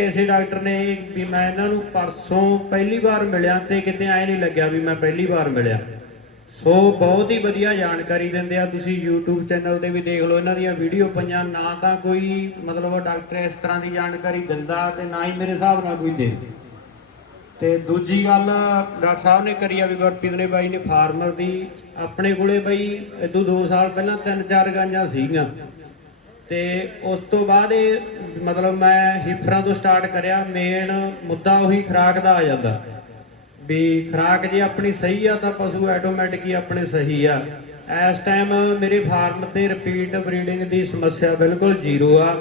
ਇਸੇ ਡਾਕਟਰ ਨੇ ਵੀ ਮੈਂ ਇਹਨਾਂ ਨੂੰ ਪਰਸੋਂ ਪਹਿਲੀ ਵਾਰ ਮਿਲਿਆ ਤੇ ਕਿਤੇ ਐ ਨਹੀਂ ਲੱਗਿਆ ਵੀ ਮੈਂ ਪਹਿਲੀ ਵਾਰ ਮਿਲਿਆ। ਸੋ ਬਹੁਤ ਹੀ ਵਧੀਆ ਜਾਣਕਾਰੀ ਦਿੰਦੇ ਆ ਤੁਸੀਂ YouTube ਚੈਨਲ ਤੇ ਵੀ ਦੇਖ ਲਓ, ਇਹਨਾਂ ਦੀਆਂ ਵੀਡੀਓ ਪਈਆਂ, ਨਾ ਤਾਂ ਕੋਈ ਮਤਲਬ ਡਾਕਟਰ ਇਸ ਤਰ੍ਹਾਂ ਦੀ ਜਾਣਕਾਰੀ ਦਿੰਦਾ ਤੇ ਨਾ ਹੀ ਮੇਰੇ ਹਿਸਾਬ ਨਾਲ ਕੋਈ ਦੇ ਤੇ ਦੂਜੀ ਗੱਲ, ਡਾਕਟਰ ਸਾਹਿਬ ਨੇ ਕਰੀ ਆ ਵੀ ਗੁਰਪ੍ਰੀਤ ਨੇ ਬਾਈ ਨੇ ਫਾਰਮਰ ਦੀ, ਆਪਣੇ ਕੋਲੇ ਬਾਈ ਇਦੋਂ 2 ਸਾਲ ਪਹਿਲਾਂ ਤਿੰਨ ਚਾਰ ਗਾਂਜਾਂ ਸੀਗੀਆਂ। ਤੇ ਉਸ ਤੋਂ ਬਾਅਦ ਇਹ ਮਤਲਬ ਮੈਂ ਹਿਫਰਾਂ ਤੋਂ ਸਟਾਰਟ ਕਰਿਆ, ਮੇਨ ਮੁੱਦਾ ਉਹੀ ਖਰਾਕ ਦਾ ਆ ਜਾਂਦਾ। ਵੀ ਖਰਾਕ ਜੇ ਆਪਣੀ ਸਹੀ ਆ ਤਾਂ ਪਸ਼ੂ ਆਟੋਮੈਟਿਕ ਹੀ ਆਪਣੇ ਸਹੀ ਆ। ਇਸ ਟਾਈਮ ਮੇਰੇ ਫਾਰਮ ਤੇ ਰਿਪੀਟ ਬਰੀਡਿੰਗ ਦੀ ਸਮੱਸਿਆ ਬਿਲਕੁਲ ਜ਼ੀਰੋ ਆ।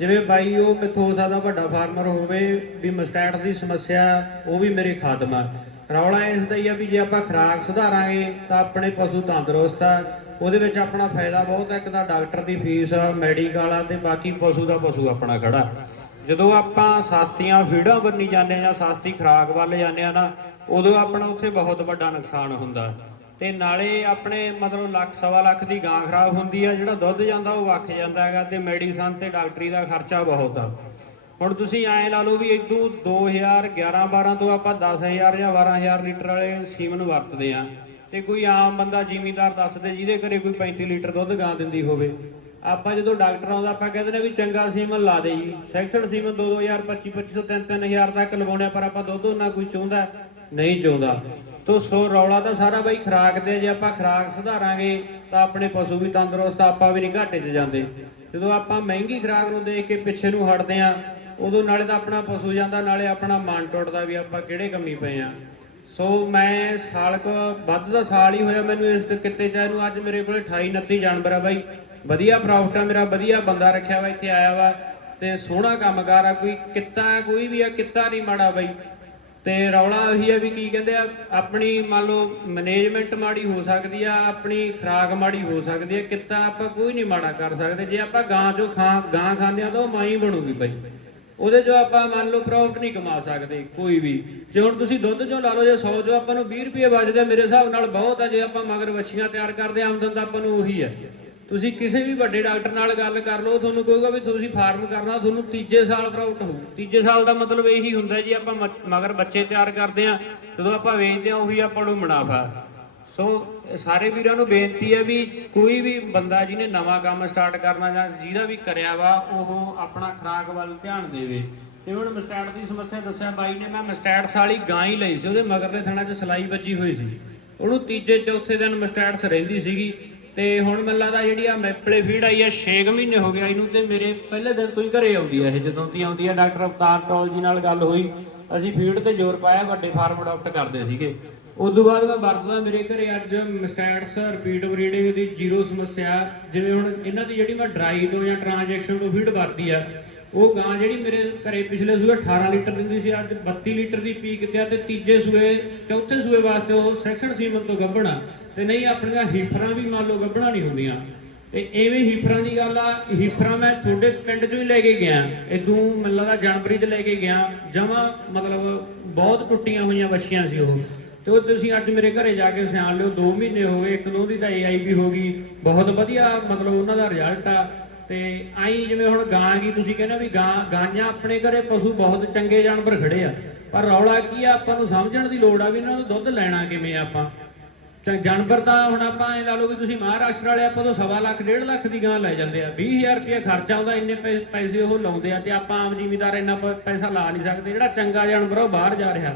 ਜਿਵੇਂ ਬਾਈ ਉਹ ਮੈਥੋਂ ਹੋ ਸਕਦਾ ਵੱਡਾ ਫਾਰਮਰ ਹੋਵੇ ਵੀ ਮਸਟੈਟ ਦੀ ਸਮੱਸਿਆ, ਉਹ ਵੀ ਮੇਰੇ ਖਤਮ ਆ। ਰੌਲਾ ਇਸ ਦਾ ਹੀ ਆ ਵੀ ਜੇ ਆਪਾਂ ਖਰਾਕ ਸੁਧਾਰਾਂਗੇ ਤਾਂ ਆਪਣੇ ਪਸ਼ੂ ਤੰਦਰੁਸਤ ਆ। ਉਹਦੇ ਵਿੱਚ ਆਪਣਾ ਫਾਇਦਾ ਬਹੁਤ ਹੈ, ਇੱਕ ਤਾਂ ਡਾਕਟਰ ਦੀ ਫੀਸ ਆ, ਮੈਡੀਕਲ ਆ, ਤੇ ਬਾਕੀ ਪਸ਼ੂ ਦਾ ਪਸ਼ੂ ਆਪਣਾ ਖੜਾ। ਜਦੋਂ ਆਪਾਂ ਸਸਤੀਆਂ ਫੀਡਾਂ ਬੰਨੀ ਜਾਂਦੇ ਆ ਜਾਂ ਸਸਤੀ ਖਰਾਕ ਵੱਲ ਜਾਂਦੇ ਆ ਨਾ, ਉਦੋਂ ਆਪਣਾ ਉੱਥੇ ਬਹੁਤ ਵੱਡਾ ਨੁਕਸਾਨ ਹੁੰਦਾ। ਤੇ ਨਾਲੇ ਆਪਣੇ ਮਤਲਬ ਲੱਖ, ਸਵਾ ਲੱਖ ਦੀ ਗਾਂ ਖਰਾਬ ਹੁੰਦੀ ਆ, ਜਿਹੜਾ ਦੁੱਧ ਜਾਂਦਾ ਉਹ ਵੱਖ ਜਾਂਦਾ ਹੈਗਾ ਤੇ ਮੈਡੀਸਨ ਤੇ ਡਾਕਟਰੀ ਦਾ ਖਰਚਾ ਬਹੁਤ ਆ। ਹੁਣ ਤੁਸੀਂ ਐਂ ਲਾ ਲਓ ਵੀ ਇਦੋਂ 2011 12 ਤੋਂ ਆਪਾਂ 10000 ਜਾਂ 12000 ਲੀਟਰ ਵਾਲੇ ਸੀਮਨ ਵਰਤਦੇ ਆ ਤੇ ਕੋਈ ਆਮ ਬੰਦਾ ਜ਼ਿਮੀਂਦਾਰ ਦੱਸਦੇ ਜਿਹਦੇ ਘਰੇ ਕੋਈ 35 ਲੀਟਰ ਦੁੱਧ ਗਾਂ ਦਿੰਦੀ ਹੋਵੇ। ਆਪਾਂ ਜਦੋਂ ਡਾਕਟਰ ਆਉਂਦਾ, ਆਪਾਂ ਕਹਿੰਦੇ ਨੇ ਵੀ ਚੰਗਾ ਸੀਮਨ ਲਾ ਦੇ ਜੀ। ਸੈਕਸਡ ਸੀਮਨ 2000 25 2500 3000 ਤੱਕ ਲਵਾਉਣੇ ਪਰ ਆਪਾਂ ਦੁੱਧ ਉਹਨਾਂ ਕੋਈ ਚਾਹੁੰਦਾ? ਨਹੀਂ ਚਾਹੁੰਦਾ। ਤੋ ਸੋ ਰੌਲਾ ਤਾਂ ਸਾਰਾ ਬਾਈ ਖਰਾਕ ਦੇ ਜੇ ਆਪਾਂ ਖਰਾਕ ਸੁਧਾਰਾਂਗੇ, ਤਾਂ ਆਪਣੇ ਪਸ਼ੂ ਵੀ ਤੰਦਰੁਸਤ ਆਪਾਂ ਵੀ ਨਹੀਂ ਘਾਟੇ 'ਚ ਜਾਂਦੇ। ਜਦੋਂ ਆਪਾਂ ਮਹਿੰਗੀ ਖਰਾਕ ਨੂੰ ਦੇਖ ਕੇ ਪਿੱਛੇ ਨੂੰ ਹਟਦੇ ਆ ਉਦੋਂ ਨਾਲੇ ਤਾਂ ਆਪਣਾ ਪਸ਼ੂ ਜਾਂਦਾ, ਨਾਲੇ ਆਪਣਾ ਮਨ ਟੁੱਟਦਾ ਵੀ ਆਪਾਂ ਕਿਹੜੇ ਕੰਮੀ ਪਏ ਆ ਸੋ ਮੈਂ ਸਾਲ ਕੁ, ਵੱਧ ਦਾ ਸਾਲ ਹੀ ਹੋਇਆ ਮੈਨੂੰ ਇਸ ਕਿੱਤੇ ਚ ਨੂੰ ਅੱਜ ਮੇਰੇ ਕੋਲੇ 28 29 ਜਾਨਵਰ ਆ ਬਾਈ। ਵਧੀਆ ਪ੍ਰੋਫਿਟ ਆ, ਮੇਰਾ ਵਧੀਆ ਬੰਦਾ ਰੱਖਿਆ ਵਾ, ਇੱਥੇ ਆਇਆ ਵਾ ਤੇ ਸੋਹਣਾ ਕੰਮਕਾਰ ਆ, ਕੋਈ ਕਿੱਤਾ, ਕੋਈ ਵੀ ਆ, ਕਿੱਤਾ ਨਹੀਂ ਮਾੜਾ ਬਾਈ। ਤੇ ਰੌਲਾ ਉਹੀ ਆ ਵੀ ਕੀ ਕਹਿੰਦੇ ਆ, ਆਪਣੀ ਮੰਨ ਲਓ ਮੈਨੇਜਮੈਂਟ ਮਾੜੀ ਹੋ ਸਕਦੀ ਆ, ਆਪਣੀ ਖਰਾਕ ਮਾੜੀ ਹੋ ਸਕਦੀ ਆ, ਕਿੱਤਾ ਆਪਾਂ ਕੋਈ ਨਹੀਂ ਮਾੜਾ ਕਰ ਸਕਦੇ, ਜੇ ਆਪਾਂ ਗਾਂ ਚੋਂ ਖਾਂ, ਗਾਂ ਖਾਂਦੇ ਆ ਤਾਂ ਉਹ ਮਾਈ ਬਣੂਗੀ ਬਾਈ। ਉਹਦੇ ਜੋ ਆਪਾਂ ਮੰਨ ਲਓ ਪ੍ਰੋਫਿਟ ਨਹੀਂ ਕਮਾ ਸਕਦੇ ਕੋਈ ਵੀ। ਜੇ ਹੁਣ ਤੁਸੀਂ ਦੁੱਧ ਚੋਂ ਲਾ ਲਓ ਜੇ 100 ਚੋਂ ਆਪਾਂ ਨੂੰ 20 ਰੁਪਏ ਬਚਦੇ ਮੇਰੇ ਹਿਸਾਬ ਨਾਲ ਬਹੁਤ ਆ ਜੇ ਆਪਾਂ ਮਗਰ ਵੱਛੀਆਂ ਤਿਆਰ ਕਰਦੇ ਆ, ਆਮਦਨ ਤਾਂ ਆਪਾਂ ਨੂੰ ਉਹੀ ਹੈ ਤੁਸੀਂ ਕਿਸੇ ਵੀ ਵੱਡੇ ਡਾਕਟਰ ਨਾਲ ਗੱਲ ਕਰ ਲਓ ਤੁਹਾਨੂੰ ਕਹੂਗਾ ਵੀ ਤੁਸੀਂ ਫਾਰਮ ਕਰਨਾ ਤੁਹਾਨੂੰ ਤੀਜੇ ਸਾਲ ਪ੍ਰੋਫਿਟ ਹੋਊ। ਤੀਜੇ ਸਾਲ ਦਾ ਮਤਲਬ ਇਹੀ ਹੁੰਦਾ ਜੀ ਆਪਾਂ ਮਗਰ ਬੱਚੇ ਤਿਆਰ ਕਰਦੇ ਆ ਜਦੋਂ ਆਪਾਂ ਵੇਚਦੇ ਆ ਉਹੀ ਆਪਾਂ ਨੂੰ ਮੁਨਾਫਾ। ਸੋ ਸਾਰੇ ਵੀਰਾਂ ਨੂੰ ਬੇਨਤੀ ਹੈ ਵੀ ਕੋਈ ਵੀ ਬੰਦਾ ਜਿਹਨੇ ਨਵਾਂ ਕੰਮ ਸਟਾਰਟ ਕਰਨਾ ਜਾਂ ਜਿਹਦਾ ਵੀ ਕਰਿਆ ਵਾ, ਉਹ ਆਪਣਾ ਖਰਾਕ ਵੱਲ ਧਿਆਨ ਦੇਵੇ। ਤੇ ਹੁਣ ਮਸਟੈਟ ਦੀ ਸਮੱਸਿਆ ਦੱਸਿਆ, ਬਾਈ ਨੇ ਮੈਂ ਮਸਟੈਟ ਵਾਲੀ ਗਾਂ ਹੀ ਲਈ ਸੀ, ਉਹਦੇ ਮਗਰਲੇ ਥਣਾ 'ਚ ਸਲਾਈ ਵੱਜੀ ਹੋਈ ਸੀ। ਉਹਨੂੰ ਤੀਜੇ, ਚੌਥੇ ਦਿਨ ਮਸਟੈਟਸ ਰਹਿੰਦੀ ਸੀਗੀ। ਤੇ ਹੁਣ ਮੈਨੂੰ ਲੱਗਦਾ ਜਿਹੜੀ ਆ ਮੈਪਲੇ ਫੀਡ ਆਈ ਆ 6 ਮਹੀਨੇ ਹੋ ਗਿਆ ਇਹਨੂੰ ਤੇ ਮੇਰੇ ਪਹਿਲੇ ਦਿਨ ਤੋਂ ਹੀ ਘਰੇ ਆਉਂਦੀ ਆ ਇਹ, ਜਦੋਂ ਦੀ ਆਉਂਦੀ ਆ, ਡਾਕਟਰ ਅਵਤਾਰ ਟੋਲ ਜੀ ਨਾਲ ਗੱਲ ਹੋਈ, ਅਸੀਂ ਫੀਡ ਤੇ ਜ਼ੋਰ ਪਾਇਆ, ਵੱਡੇ ਫਾਰਮ ਅਡਾਪਟ ਕਰਦੇ ਸੀਗੇ। ਉਦੋਂ ਬਾਅਦ ਮੈਂ ਵਰਤਦਾ ਮੇਰੇ ਘਰੇ ਅੱਜ ਮਸਟੈਟਸ ਰਿਪੀਟ ਬਰੀਡਿੰਗ ਦੀ ਜ਼ੀਰੋ ਸਮੱਸਿਆ। ਜਿਵੇਂ ਹੁਣ ਇਹਨਾਂ ਦੀ ਜਿਹੜੀ ਮੈਂ ਡਰਾਈ ਤੋਂ ਜਾਂ ਟ੍ਰਾਂਜੈਕਸ਼ਨ ਤੋਂ ਫੀਡ ਵਰਤੀ ਆ, ਉਹ ਗਾਂ ਜਿਹੜੀ ਮੇਰੇ ਘਰੇ ਪਿਛਲੇ ਸੂਏ 18 ਲੀਟਰ ਦਿੰਦੀ ਸੀ, ਅੱਜ 32 ਲੀਟਰ ਦੀ ਪੀਕ ਤੇ ਆ ਤੇ ਤੀਜੇ ਸੂਏ, ਚੌਥੇ ਸੂਏ ਵਾਸਤੇ ਉਹ ਸੈਕਸ਼ਨ ਸੀਮਨ ਤੋਂ ਗੱਭਣਾ। ਤੇ ਨਹੀਂ, ਆਪਣੀਆਂ ਹੀਫਰਾਂ ਵੀ ਮੰਨ ਲਓ ਗੱਭਣਾ ਨਹੀਂ ਹੁੰਦੀਆਂ। ਤੇ ਐਵੇਂ ਹੀਫਰਾਂ ਦੀ ਗੱਲ ਆ, ਹੀਫਰਾਂ ਮੈਂ ਤੁਹਾਡੇ ਪਿੰਡ 'ਚੋਂ ਹੀ ਲੈ ਕੇ ਗਿਆ। ਇਦੋਂ ਮੈਨੂੰ ਲੱਗਦਾ ਜਨਵਰੀ 'ਚ ਲੈ ਕੇ ਗਿਆ। ਜਮਾ ਮਤਲਬ ਬਹੁਤ ਟੁੱਟੀਆਂ ਹੋਈਆਂ ਵੱਛੀਆਂ ਸੀ ਉਹ। ਤੇ ਉਹ ਤੁਸੀਂ ਅੱਜ ਮੇਰੇ ਘਰੇ ਜਾ ਕੇ ਸਿਆਣ ਲਿਓ 2 ਮਹੀਨੇ ਹੋ ਗਏ, ਇੱਕ ਦੋ ਦੀ ਤਾਂ ਏਆਈਬੀ ਹੋ ਗਈ, ਬਹੁਤ ਵਧੀਆ ਮਤਲਬ ਉਹਨਾਂ ਦਾ ਰਿਜ਼ਲਟ ਆ। ਤੇ ਆਈ ਜਿਵੇਂ ਹੁਣ ਗਾਂ ਕੀ ਤੁਸੀਂ ਕਹਿੰਦੇ ਵੀ ਗਾਂ, ਗਾਂਆਂ ਆਪਣੇ ਘਰੇ ਪਸ਼ੂ ਬਹੁਤ ਚੰਗੇ ਜਾਨਵਰ ਖੜੇ ਆ। ਪਰ ਰੌਲਾ ਕੀ ਆ, ਆਪਾਂ ਨੂੰ ਸਮਝਣ ਦੀ ਲੋੜ ਆ ਵੀ ਇਹਨਾਂ ਨੂੰ ਦੁੱਧ ਲੈਣਾ ਕਿਵੇਂ ਆਪਾਂ। ਜਾਨਵਰ ਤਾਂ ਹੁਣ ਆਪਾਂ ਐ ਲਾ ਲਓ ਵੀ ਤੁਸੀਂ ਮਹਾਰਾਸ਼ਟਰ ਵਾਲੇ ਆਪਾਂ ਤੋਂ ਸਵਾ ਲੱਖ, ਡੇਢ ਲੱਖ ਦੀ ਗਾਂ ਲੈ ਜਾਂਦੇ ਆ। 20000 ਰੁਪਏ ਖਰਚਾ ਆਉਂਦਾ ਇੰਨੇ ਪੈ- ਪੈਸੇ ਉਹ ਲਾਉਂਦੇ ਆ ਤੇ ਆਪਾਂ ਆਮ ਜ਼ਿਮੀਦਾਰ ਇੰਨਾ ਪੈਸਾ ਲਾ ਨਹੀਂ ਸਕਦੇ। ਜਿਹੜਾ ਚੰਗਾ ਜਾਨਵਰ ਆ ਉਹ ਬਾਹਰ ਜਾ ਰਿਹਾ।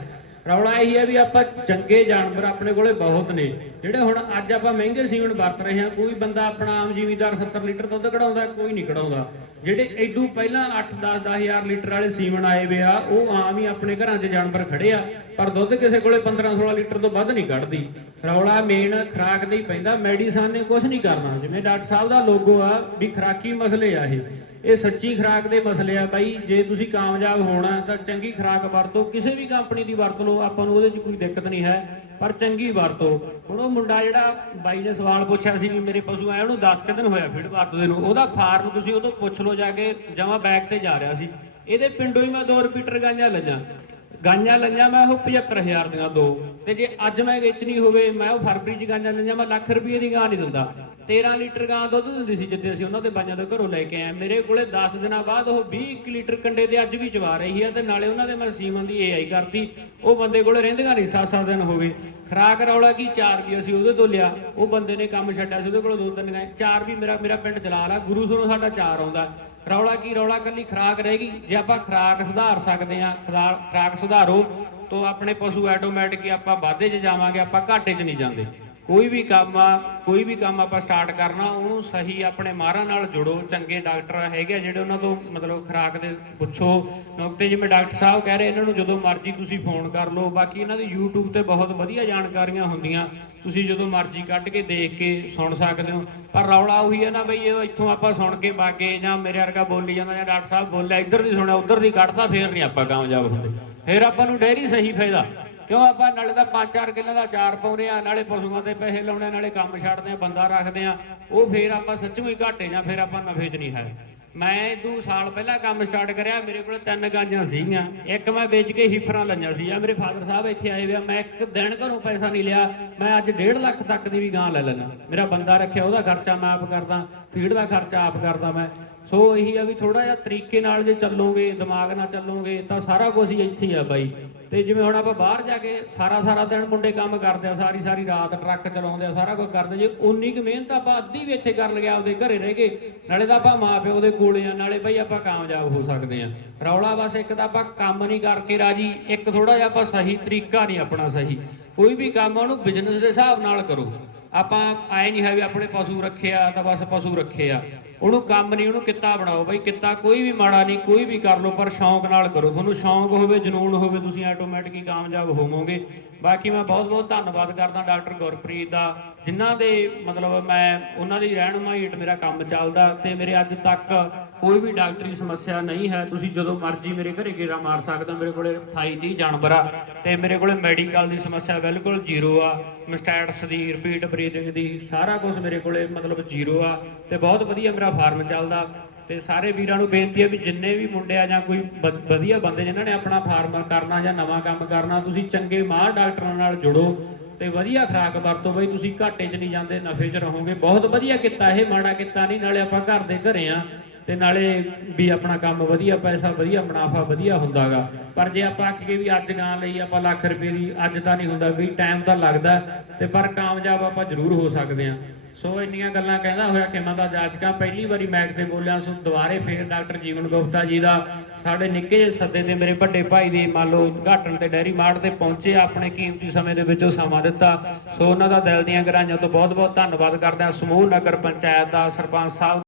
ਰੌਲਾ ਇਹੀ ਹੈ ਵੀ ਆਪਾਂ ਚੰਗੇ ਜਾਨਵਰ ਆਪਣੇ ਕੋਲੇ ਬਹੁਤ ਨੇ। ਜਿਹੜੇ ਹੁਣ ਅੱਜ ਆਪਾਂ ਮਹਿੰਗੇ ਸੀਮਨ ਵਰਤ ਰਹੇ ਹਾਂ, ਕੋਈ ਬੰਦਾ ਆਪਣਾ ਆਮ ਜ਼ਿਮੀਦਾਰ 70 ਲੀਟਰ ਦੁੱਧ ਕਢਾਉਂਦਾ, ਕੋਈ ਨਹੀਂ ਕਢਾਉਂਦਾ। ਜਿਹੜੇ ਇਦੋਂ ਪਹਿਲਾਂ 8 10 10000 ਲੀਟਰ ਵਾਲੇ ਸੀਮਨ ਆਏ ਵੇ ਆ, ਉਹ ਆਮ ਹੀ ਆਪਣੇ ਘਰਾਂ 'ਚ ਜਾਨਵਰ ਖੜੇ ਆ, ਪਰ ਦੁੱਧ ਕਿਸੇ ਕੋਲੇ 15 16 ਲੀਟਰ ਤੋਂ ਵੱਧ ਨਹੀਂ ਕੱਢਦੀ। ਰੌਲਾ ਮੇਨ ਖਰਾਕ ਨਹੀਂ ਪੈਂਦਾ, ਮੈਡੀਸਨ ਨੇ ਕੁਝ ਨਹੀਂ ਕਰਨਾ। ਜਿਵੇਂ ਡਾਕਟਰ ਸਾਹਿਬ ਦਾ ਲੋਗੋ ਆ ਵੀ ਖਰਾਕੀ ਮਸਲੇ ਆ ਇਹ। ਇਹ ਸੱਚੀ ਖਰਾਕ ਦੇ ਮਸਲੇ ਆ ਬਾਈ। ਜੇ ਤੁਸੀਂ ਕਾਮਯਾਬ ਹੋਣਾ ਤਾਂ ਚੰਗੀ ਖਰਾਕ ਵਰਤੋ। ਕਿਸੇ ਵੀ ਕੰਪਨੀ ਦੀ ਵਰਤ ਲਓ, ਆਪਾਂ ਨੂੰ ਉਹਦੇ 'ਚ ਕੋਈ ਦਿੱਕਤ ਨਹੀਂ ਹੈ, ਪਰ ਚੰਗੀ ਵਰਤੋ। ਹੁਣ ਉਹ ਮੁੰਡਾ ਜਿਹੜਾ ਬਾਈ ਨੇ ਸਵਾਲ ਪੁੱਛਿਆ ਸੀ ਵੀ ਮੇਰੇ ਪਸ਼ੂ ਆਏ, ਉਹਨੂੰ 10 ਕੁ ਦਿਨ ਹੋਇਆ ਫੀਡ ਵਰਤਦੇ ਨੂੰ। ਉਹਦਾ ਫਾਰਮ ਤੁਸੀਂ ਉਹ ਤੋਂ ਪੁੱਛ ਲਓ ਜਾ ਕੇ, ਜਮਾ ਬੈਕ ਤੇ ਜਾ ਰਿਹਾ ਸੀ। ਇਹਦੇ ਪਿੰਡੋਂ ਹੀ ਮੈਂ ਦੋ ਰਿਪੀਟਰ ਗਾਂਜਾਂ ਲਈਆਂ। ਗਾਂਜਾਂ ਲਈਆਂ ਮੈਂ ਉਹ 75000 ਦੀਆਂ ਦੋ। ਤੇ ਜੇ ਅੱਜ ਮੈਂ ਵੇਚਣੀ ਹੋਵੇ, ਮੈਂ ਉਹ ਫਰਵਰੀ ਚ ਗਾਂਜਾਂ ਲਈਆਂ, ਮੈਂ ਲੱਖ ਰੁਪਏ ਦੀ ਗਾਂ ਨਹੀਂ ਦਿੰਦਾ। 13 ਲੀਟਰ ਗਾਂ ਦੁੱਧ ਦਿੰਦੀ ਸੀ ਜਿੱਦੇ ਅਸੀਂ ਉਹਨਾਂ ਦੇ ਬਾਈਆਂ ਦੇ ਘਰੋਂ ਲੈ ਕੇ ਆਏ ਮੇਰੇ ਕੋਲੇ 10 ਦਿਨਾਂ ਬਾਅਦ ਉਹ 20 ਲੀਟਰ ਕੰਡੇ ਤੇ ਅੱਜ ਵੀ ਚਵਾ ਰਹੀ ਹੈ ਤੇ ਨਾਲੇ ਉਹਨਾਂ ਦੇ ਮੈਂ ਸੀਮਨ ਦੀ ਏਆਈ ਕਰਤੀ। ਉਹ ਬੰਦੇ ਕੋਲੇ ਰਹਿੰਦੀਆਂ ਨਹੀਂ 7-7 ਦਿਨ ਹੋ ਗਏ। ਖਰਾਕ ਰੌਲਾ ਕੀ? ਚਾਰ ਵੀ ਅਸੀਂ ਉਹਦੇ ਤੋਂ ਲਿਆ। ਉਹ ਬੰਦੇ ਨੇ ਕੰਮ ਛੱਡਿਆ ਸੀ ਉਹਦੇ ਕੋਲ ਦੋ ਤਿੰਨ ਗਾਂ। ਚਾਰ ਵੀ ਮੇਰਾ ਮੇਰਾ ਪਿੰਡ ਜਲਾਲ ਆ, ਗੁਰੂ ਸਰੋਂ ਸਾਡਾ ਚਾਰ ਆਉਂਦਾ। ਰੌਲਾ ਕੀ? ਰੌਲਾ ਕੱਲੀ ਖਰਾਕ ਰਹਿ ਗਈ। ਜੇ ਆਪਾਂ ਖਰਾਕ ਸੁਧਾਰ ਸਕਦੇ ਆ ਖਰਾਕ ਸੁਧਾਰੋ, ਤਾਂ ਆਪਣੇ ਪਸ਼ੂ ਆਟੋਮੈਟਿਕ ਆਪਾਂ ਵਾਧੇ 'ਚ ਜਾਵਾਂਗੇ, ਆਪਾਂ ਘਾਟੇ 'ਚ ਨਹੀਂ ਜਾਂਦੇ। ਕੋਈ ਵੀ ਕੰਮ ਆ, ਕੋਈ ਵੀ ਕੰਮ ਆਪਾਂ ਸਟਾਰਟ ਕਰਨਾ, ਉਹਨੂੰ ਸਹੀ ਆਪਣੇ ਮਾਹਰਾਂ ਨਾਲ ਜੁੜੋ, ਚੰਗੇ ਡਾਕਟਰ ਹੈਗੇ ਆ ਜਿਹੜੇ ਉਹਨਾਂ ਤੋਂ ਮਤਲਬ ਖੁਰਾਕ ਦੇ ਪੁੱਛੋ। ਨੁਕਤੇ ਜਿਵੇਂ ਡਾਕਟਰ ਸਾਹਿਬ ਕਹਿ ਰਹੇ, ਇਹਨਾਂ ਨੂੰ ਜਦੋਂ ਮਰਜ਼ੀ ਤੁਸੀਂ ਫੋਨ ਕਰ ਲਓ, ਬਾਕੀ ਇਹਨਾਂ ਦੀ YouTube ਤੇ ਬਹੁਤ ਵਧੀਆ ਜਾਣਕਾਰੀਆਂ ਹੁੰਦੀਆਂ। ਤੁਸੀਂ ਜਦੋਂ ਮਰਜ਼ੀ ਕੱਢ ਕੇ ਦੇਖ ਕੇ ਸੁਣ ਸਕਦੇ ਹੋ। ਪਰ ਰੌਲਾ ਉਹੀ ਹੈ ਨਾ ਬਈ, ਇਹ ਇੱਥੋਂ ਆਪਾਂ ਸੁਣ ਕੇ ਬਾਗੇ ਜਾਂ ਮੇਰੇ ਵਰਗਾ ਬੋਲੀ ਜਾਂਦਾ ਜਾਂ ਡਾਕਟਰ ਸਾਹਿਬ ਬੋਲਿਆ, ਇੱਧਰ ਦੀ ਸੁਣਿਆ, ਉੱਧਰ ਦੀ ਕੱਢਦਾ ਫੇਰ ਨਹੀਂ ਆਪਾਂ ਕਾਮਯਾਬ ਹੁੰਦੇ। ਫੇਰ ਆਪਾਂ ਨੂੰ ਡੇਰੀ ਸਹੀ ਫਾਇਦਾ। ਕਿਉਂ ਆਪਾਂ ਨਾਲੇ ਤਾਂ 5-4 ਕਿੱਲੇ ਦਾ ਚਾਰ ਪਾਉਨੇ ਆ, ਨਾਲੇ ਪਸ਼ੂਆਂ ਤੇ ਪੈਸੇ ਲਾਉਣੇ ਨਾਲੇ ਕੰਮ ਛੱਡਦੇ ਆ, ਬੰਦਾ ਰੱਖਦੇ ਆ, ਉਹ ਫੇਰ ਆਪਾਂ ਸੱਚੂ ਹੀ ਘਾਟੇ ਜਾਂ ਫੇਰ ਆਪਾਂ ਨਫੇ 'ਚ ਨਹੀਂ ਹੈ। ਮੈਂ ਦੋ ਸਾਲ ਪਹਿਲਾਂ ਕੰਮ ਸਟਾਰਟ ਕਰਿਆ, ਮੇਰੇ ਕੋਲ ਤਿੰਨ ਗਾਂਜਾਂ ਸੀਗੀਆਂ, ਇੱਕ ਮੈਂ ਵੇਚ ਕੇ ਹੀਫਰਾਂ ਲਈਆਂ ਸੀ, ਆ ਮੇਰੇ ਫਾਦਰ ਸਾਹਿਬ ਇੱਥੇ ਆਏ ਹੋਏ ਮੈਂ ਇੱਕ ਦਿਨ ਘਰੋਂ ਪੈਸਾ ਨਹੀਂ ਲਿਆ, ਮੈਂ ਅੱਜ 1.5 ਲੱਖ ਤੱਕ ਦੀ ਵੀ ਗਾਂ ਲੈ ਲੈਣਾ ਮੇਰਾ ਬੰਦਾ ਰੱਖਿਆ, ਉਹਦਾ ਖਰਚਾ ਮੈਂ ਆਪ ਕਰਦਾ, ਫੀਡ ਦਾ ਖਰਚਾ ਆਪ ਕਰਦਾ ਮੈਂ ਸੋ ਇਹੀ ਆ ਵੀ ਥੋੜਾ ਜਿਹਾ ਤਰੀਕੇ ਨਾਲ ਜੇ ਚੱਲੋਗੇ, ਦਿਮਾਗ ਨਾਲ ਚੱਲੋਗੇ, ਤਾਂ ਸਾਰਾ ਕੁਝ ਇੱਥੇ ਹੀ ਆ ਬਾਈ। ਤੇ ਜਿਵੇਂ ਹੁਣ ਆਪਾਂ ਬਾਹਰ ਜਾ ਕੇ ਸਾਰਾ ਸਾਰਾ ਦਿਨ ਮੁੰਡੇ ਕੰਮ ਕਰਦੇ ਆ ਸਾਰੀ ਸਾਰੀ ਰਾਤ ਟਰੱਕ ਚਲਾਉਂਦੇ ਆ, ਸਾਰਾ ਕੁਝ ਕਰਦੇ ਜੇ ਉਨੀ ਕੁ ਮਿਹਨਤ ਆਪਾਂ ਅੱਧੀ ਵੀ ਇੱਥੇ ਕਰ ਲਗਿਆ ਆਪਦੇ ਘਰੇ ਰਹਿ ਕੇ, ਨਾਲੇ ਤਾਂ ਆਪਾਂ ਮਾਂ ਪਿਓ ਦੇ ਕੋਲੇ ਆ, ਨਾਲੇ ਬਈ ਆਪਾਂ ਕਾਮਯਾਬ ਹੋ ਸਕਦੇ ਆ। ਰੌਲਾ ਬਸ ਇੱਕ ਤਾਂ ਆਪਾਂ ਕੰਮ ਨਹੀਂ ਕਰਕੇ ਰਾਜੀ, ਇੱਕ ਥੋੜਾ ਜਿਹਾ ਆਪਾਂ ਸਹੀ ਤਰੀਕਾ ਨਹੀਂ ਆਪਣਾ ਸਹੀ। ਕੋਈ ਵੀ ਕੰਮ ਉਹਨੂੰ ਬਿਜ਼ਨਸ ਦੇ ਹਿਸਾਬ ਨਾਲ ਕਰੋ। ਆਪਾਂ ਆਏ ਨਹੀਂ ਹੈ ਵੀ ਆਪਣੇ ਪਸ਼ੂ ਰੱਖਿਆ, ਤਾਂ ਬਸ ਪਸ਼ੂ ਰੱਖਿਆ। ਉਹਨੂੰ ਕੰਮ ਨਹੀਂ, ਉਹਨੂੰ ਕਿੱਤਾ ਬਣਾਓ। ਬਈ ਕਿੱਤਾ ਕੋਈ ਵੀ ਮਾੜਾ ਨਹੀਂ, ਕੋਈ ਵੀ ਕਰ ਲਓ, ਪਰ ਸ਼ੌਂਕ ਨਾਲ ਕਰੋ। ਤੁਹਾਨੂੰ ਸ਼ੌਂਕ ਹੋਵੇ, ਜਨੂਨ ਹੋਵੇ, ਤੁਸੀਂ ਆਟੋਮੈਟਿਕ ਹੀ ਕਾਮਯਾਬ ਹੋਵੋਗੇ। ਬਾਕੀ ਮੈਂ ਬਹੁਤ ਬਹੁਤ ਧੰਨਵਾਦ ਕਰਦਾ ਡਾਕਟਰ ਗੁਰਪ੍ਰੀਤ ਦਾ। ਜਿਨ੍ਹਾਂ ਦੇ ਮਤਲਬ ਮੈਂ ਉਹਨਾਂ ਦੀ ਰਹਿਨੁਮਾਈ ਹੇਠ ਮੇਰਾ ਕੰਮ ਚੱਲਦਾ ਤੇ ਮੇਰੇ ਅੱਜ ਤੱਕ ਕੋਈ ਵੀ ਡਾਕਟਰੀ ਸਮੱਸਿਆ ਨਹੀਂ ਹੈ। ਤੁਸੀਂ ਜਦੋਂ ਮਰਜ਼ੀ ਮੇਰੇ ਘਰੇ ਗੇੜਾ ਮਾਰ ਸਕਦੇ ਹੋ। ਮੇਰੇ ਕੋਲੇ 28 30 ਜਾਨਵਰ ਆ ਤੇ ਮੇਰੇ ਕੋਲੇ ਮੈਡੀਕਲ ਦੀ ਸਮੱਸਿਆ ਬਿਲਕੁਲ ਜ਼ੀਰੋ ਆ। ਮਸਟੈਟਸ ਦੀ ਰਿਪੀਟ ਬਰੀਦਿੰਗ ਦੀ, ਸਾਰਾ ਕੁਝ ਮੇਰੇ ਕੋਲੇ ਮਤਲਬ ਜ਼ੀਰੋ ਆ ਤੇ ਬਹੁਤ ਵਧੀਆ ਮੇਰਾ ਫਾਰਮ ਚੱਲਦਾ ਤੇ ਸਾਰੇ ਵੀਰਾਂ ਨੂੰ ਬੇਨਤੀ ਹੈ ਵੀ ਜਿੰਨੇ ਵੀ ਮੁੰਡੇ ਆ ਜਾਂ ਕੋਈ ਵਧੀਆ ਬੰਦੇ ਜਿਨ੍ਹਾਂ ਨੇ ਆਪਣਾ ਫਾਰਮ ਕਰਨਾ ਜਾਂ ਨਵਾਂ ਕੰਮ ਕਰਨਾ, ਤੁਸੀਂ ਚੰਗੇ ਮਾਹਰ ਡਾਕਟਰਾਂ ਨਾਲ ਜੁੜੋ। ਤੇ ਵਧੀਆ ਖੁਰਾਕ ਵਰਤੋ ਬਈ, ਤੁਸੀਂ ਘਾਟੇ 'ਚ ਨਹੀਂ ਜਾਂਦੇ, ਨਫੇ 'ਚ ਰਹੋਗੇ। ਬਹੁਤ ਵਧੀਆ ਕੀਤਾ ਇਹ, ਮਾੜਾ ਕੀਤਾ ਨਹੀਂ, ਨਾਲੇ ਆਪਾਂ ਘਰ ਦੇ ਘਰੇ ਆ, ਤੇ ਨਾਲੇ ਵੀ ਆਪਣਾ ਕੰਮ ਵਧੀਆ, ਪੈਸਾ ਵਧੀਆ, ਮੁਨਾਫਾ ਵਧੀਆ ਹੁੰਦਾਗਾ। ਪਰ ਜੇ ਆਪਾਂ ਆਖੀਏ ਵੀ ਅੱਜ ਗਾਂ ਲਈ, ਆਪਾਂ ਲੱਖ ਰੁਪਏ ਦੀ, ਅੱਜ ਤਾਂ ਨਹੀਂ ਹੁੰਦਾ, ਵੀ ਟਾਈਮ ਤਾਂ ਲੱਗਦਾ, ਤੇ ਪਰ ਕਾਮਯਾਬ ਆਪਾਂ ਜ਼ਰੂਰ ਹੋ ਸਕਦੇ ਆ। ਸੋ ਇੰਨੀਆਂ ਗੱਲਾਂ ਕਹਿੰਦਾ ਹੋਇਆ ਕਿਮਾਂ ਦਾ ਜਾਚਕਾ ਪਹਿਲੀ ਵਾਰੀ ਮੈਕ ਤੇ ਬੋਲਿਆ, ਸੋ ਦੁਬਾਰੇ ਫੇਰ ਡਾਕਟਰ ਜੀਵਨ ਗੁਪਤਾ ਜੀ ਦਾ ਸਾਡੇ ਨਿੱਕੇ ਜਿਹੇ ਸੱਦੇ ਤੇ ਮੇਰੇ ਵੱਡੇ ਭਾਈ ਦੇ ਮੰਨ ਲਓ ਉਦਘਾਟਨ ਤੇ ਡੈਰੀ ਮਾਰਟ ਤੇ ਪਹੁੰਚੇ, ਆਪਣੇ ਕੀਮਤੀ ਸਮੇਂ ਦੇ ਵਿੱਚ ਉਹ ਸਮਾਂ ਦਿੱਤਾ। ਸੋ ਉਹਨਾਂ ਦਾ ਦਿਲ ਦੀਆਂ ਗਹਿਰਾਈਆਂ ਤੋਂ ਬਹੁਤ ਬਹੁਤ ਧੰਨਵਾਦ ਕਰਦੇ ਸਮੂਹ ਨਗਰ ਪੰਚਾਇਤ ਦਾ ਸਰਪੰਚ ਸਾਹਿਬ।